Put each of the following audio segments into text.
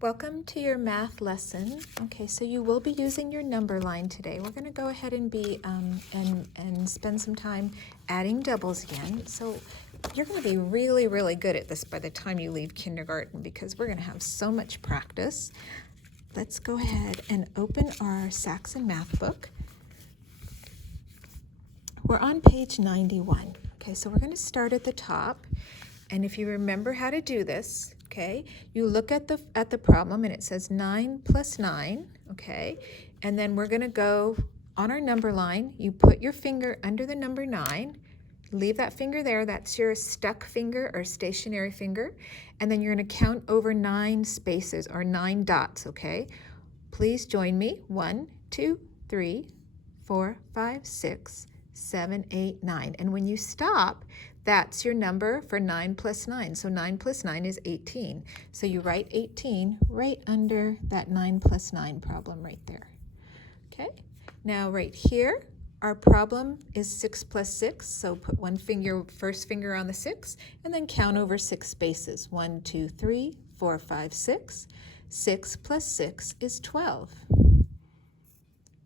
Welcome to your math lesson. Okay, so you will be using your number line today. We're going to go ahead and and spend some time adding doubles again. So you're going to be really, really good at this by the time you leave kindergarten because we're going to have so much practice. Let's go ahead and open our Saxon math book. We're on page 91. Okay, so we're going to start at the top. And if you remember how to do this, okay, you look at the problem and it says 9 plus 9, okay, and then we're going to go on our number line. You put your finger under the number 9, leave that finger there. That's your stuck finger or stationary finger, and then you're going to count over 9 spaces or 9 dots, okay? Please join me. 1, 2, 3, 4, 5, 6, 7, 8, 9. And when you stop, that's your number for 9 plus 9. So 9 plus 9 is 18. So you write 18 right under that 9 plus 9 problem right there. Okay, now right here, our problem is 6 plus 6. So put first finger on the 6, and then count over 6 spaces. 1, 2, 3, 4, 5, 6. 6 plus 6 is 12.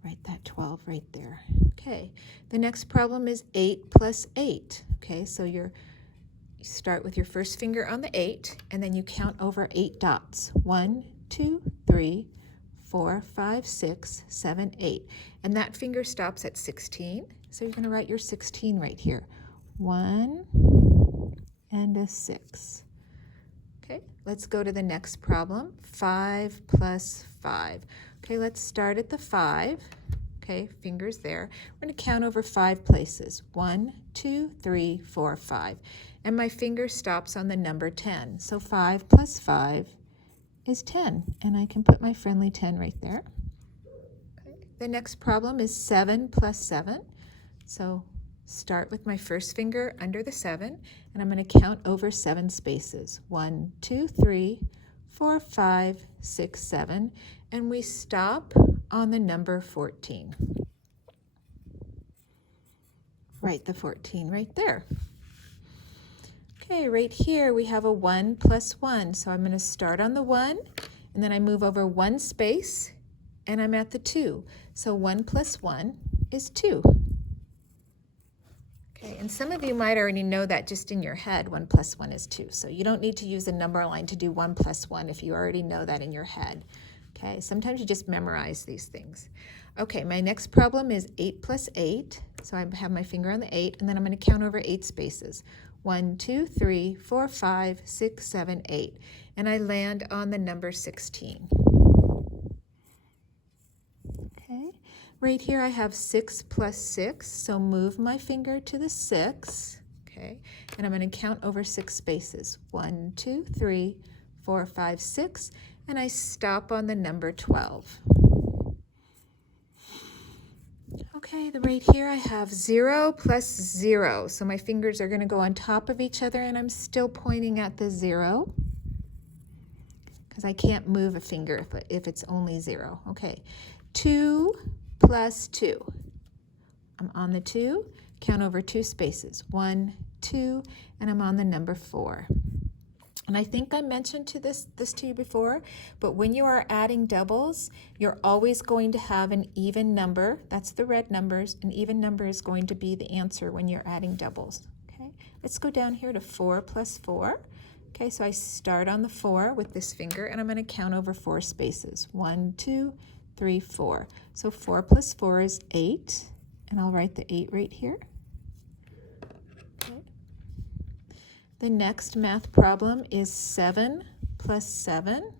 Write that 12 right there. Okay, the next problem is 8 plus 8. Okay, so you start with your first finger on the 8, and then you count over 8 dots. 1, 2, 3, 4, 5, 6, 7, 8. And that finger stops at 16. So you're going to write your 16 right here. 1 and a 6. Okay, let's go to the next problem. 5 plus 5. Okay, let's start at the 5. Okay, fingers there. We're going to count over 5 places. 1, 2, 3, 4, 5. And my finger stops on the number 10. So 5 plus 5 is 10. And I can put my friendly 10 right there. Okay. The next problem is 7 plus 7. So start with my first finger under the 7. And I'm going to count over 7 spaces. 1, 2, 3, 4, 5, 6, 7. And we stop on the number 14. Write the 14 right there. Okay, right here we have a 1 plus 1. So I'm going to start on the 1, and then I move over 1 space, and I'm at the 2. So 1 plus 1 is 2. Okay, and some of you might already know that just in your head, 1 plus 1 is 2. So you don't need to use a number line to do 1 plus 1 if you already know that in your head. Okay, sometimes you just memorize these things. Okay, my next problem is 8 plus 8. So I have my finger on the 8, and then I'm going to count over 8 spaces. 1, 2, 3, 4, 5, 6, 7, 8. And I land on the number 16. Okay, right here I have 6 plus 6. So move my finger to the 6. Okay, and I'm going to count over 6 spaces. 1, 2, 3, 4, 5, 6. And I stop on the number 12. Okay, right here I have 0 plus 0. So my fingers are going to go on top of each other, and I'm still pointing at the 0 because I can't move a finger if it's only 0. Okay, 2 plus 2. I'm on the 2, count over 2 spaces. 1, 2, and I'm on the number 4. And I think I mentioned this to you before, but when you are adding doubles, you're always going to have an even number. That's the red numbers. An even number is going to be the answer when you're adding doubles. Okay, let's go down here to 4 plus 4. Okay, so I start on the 4 with this finger, and I'm going to count over 4 spaces. 1, 2, 3, 4. So 4 plus 4 is 8, and I'll write the 8 right here. The next math problem is 7 plus 7.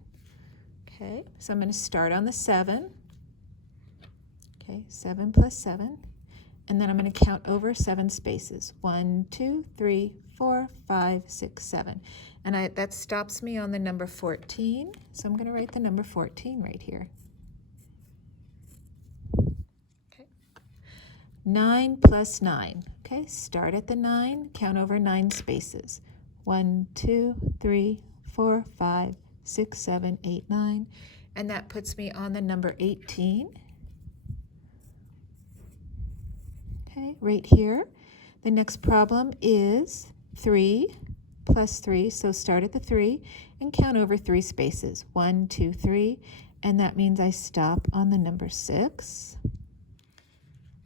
Okay, so I'm going to start on the 7. Okay, 7 plus 7. And then I'm going to count over 7 spaces. 1, 2, 3, 4, 5, 6, 7. And that stops me on the number 14. So I'm going to write the number 14 right here. Okay. 9 plus 9. Okay, start at the 9, count over 9 spaces. 1, 2, 3, 4, 5, 6, 7, 8, 9. And that puts me on the number 18. Okay, right here. The next problem is 3 plus 3, so start at the 3 and count over 3 spaces. 1, 2, 3, and that means I stop on the number 6.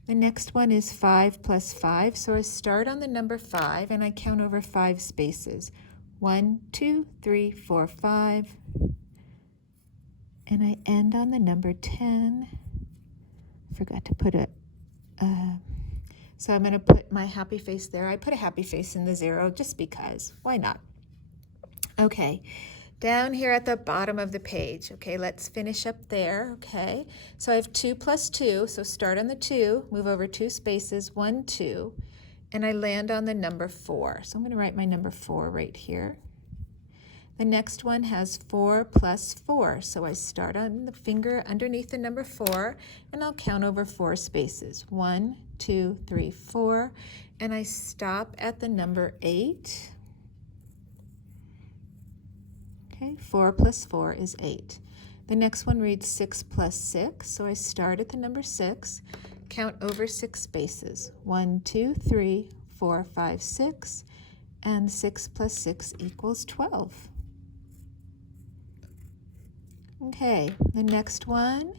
The next one is 5 plus 5, so I start on the number 5 and I count over 5 spaces. 1, 2, 3, 4, 5, and I end on the number 10. Forgot to put a, so I'm going to put my happy face there. I put a happy face in the 0 just because. Why not? Okay, down here at the bottom of the page. Okay, let's finish up there. Okay, so I have 2 plus 2, so start on the 2, move over 2 spaces, 1, 2, and I land on the number 4. So I'm going to write my number 4 right here. The next one has 4 plus 4, so I start on the finger underneath the number 4, and I'll count over 4 spaces. 1, 2, 3, 4, and I stop at the number 8. Okay, 4 plus 4 is 8. The next one reads 6 plus 6, so I start at the number 6, count over 6 spaces. 1, 2, 3, 4, 5, 6, and 6 plus 6 equals 12. Okay, the next one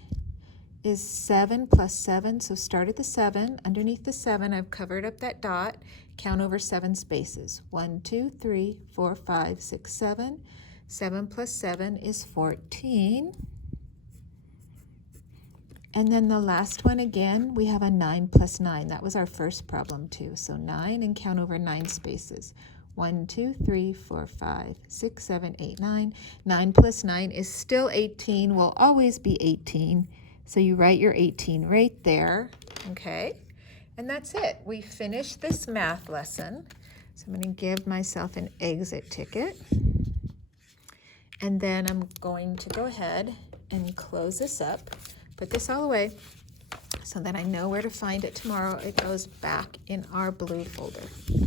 is 7 plus 7, so start at the 7. Underneath the 7, I've covered up that dot. Count over 7 spaces. 1, 2, 3, 4, 5, 6, 7. 7 plus 7 is 14. And then the last one again, we have a 9 plus 9. That was our first problem too. So 9 and count over 9 spaces. 1, 2, 3, 4, 5, 6, 7, 8, 9. 9 plus 9 is still 18, will always be 18. So you write your 18 right there, okay? And that's it. We finished this math lesson. So I'm going to give myself an exit ticket. And then I'm going to go ahead and close this up, put this all away so that I know where to find it tomorrow. It goes back in our blue folder.